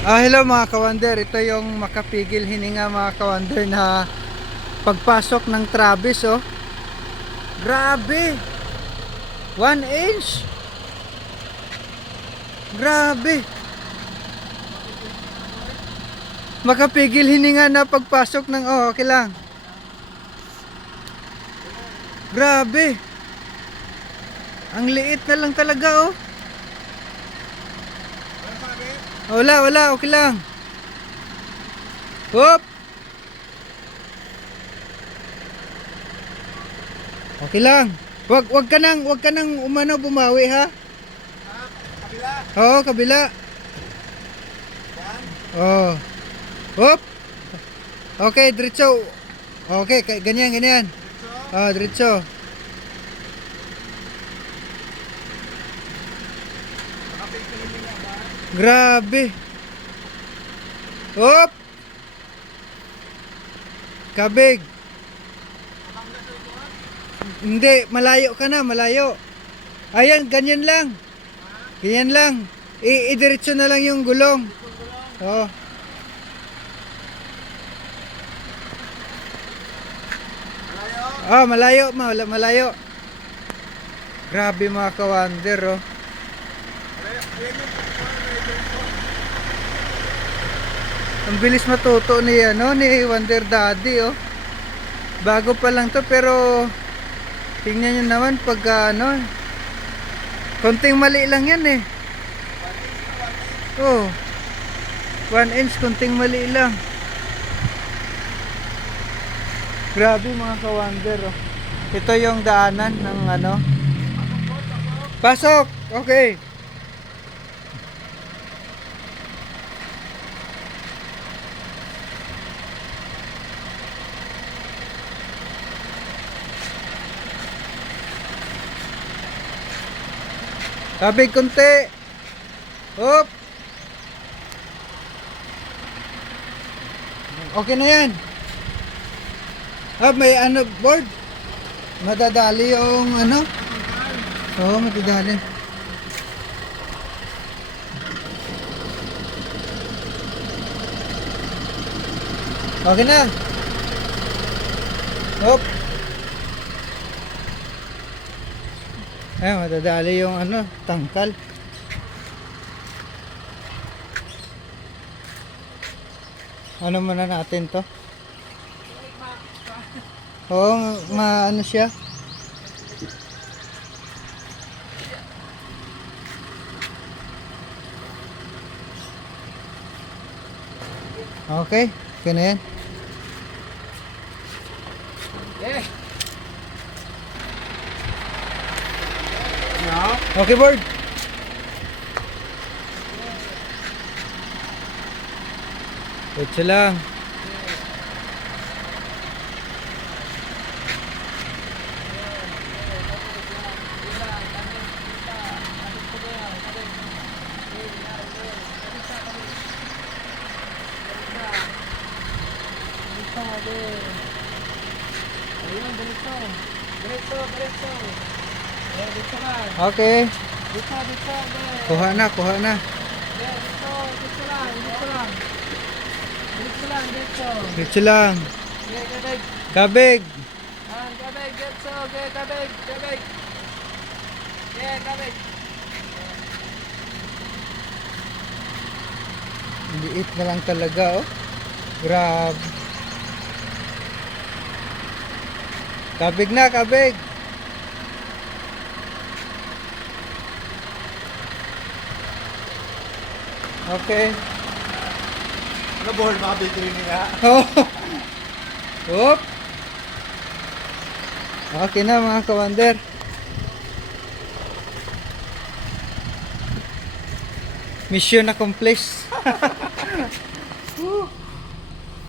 Ah, hello mga kawander. Ito yung makapigil hininga mga kawander na pagpasok ng Travis oh. Grabe. 1 inch. Grabe. Makapigil hininga na pagpasok ng oh, okay lang. Grabe. Ang liit na lang talaga oh. Wala, wala, okay lang. Hop! Okay lang. Wag wag ka nang wag ka nang umano bumawi ha. Kabila. Oo, kabila. Oh. Hop. Okay, diretso. Okay, kay- ganyan, ganyan. Oh, diretso. Grabe. Hop. Kabig. Hindi, malayo ka na, malayo. Ayan, ganyan lang. Ganyan lang. I idiretso na lang yung gulong. Oh. Malayo. Ah, malayo, mala- malayo. Grabe mga kawander, oh. Malayo. Ayan yung pagkakas. Ang bilis matuto ni ano ni Wonder Daddy, oh. Bago pa lang to pero tingnan niyo naman pag ano konting mali lang yan eh. Oh. 1 inch konting mali lang. Grabe mga kawander, oh. Ito yung daanan ng ano. Pasok. Okay. Kabig konti. Hop. Okay na yan. Ah, may ano, board. Madadali yung ano. Oo, madadali. Okay na. Hop. Ay, madadali yung ano, tangkal. Ano muna natin to? Oo, ma ano siya? Okay, okay na. Eh. Okay, board. Diretso lang. Ayun. Diretso, diretso. Dito. Okay. Dito, dito. eh. Kuha na, kuha na. Dito, dito lang, dito lang. Dito lang, dito. Diretso lang. Kabig. Kabig. Ah, kabig, dito. Okay, kabig, kabig. Eh, kabig. Liit na lang talaga, oh. Grab. Kabig na, kabig. Okay. Ano, board, mga bitrin nga. Oh. Oop. Okay na mga kawander. Mission accomplished. Woo.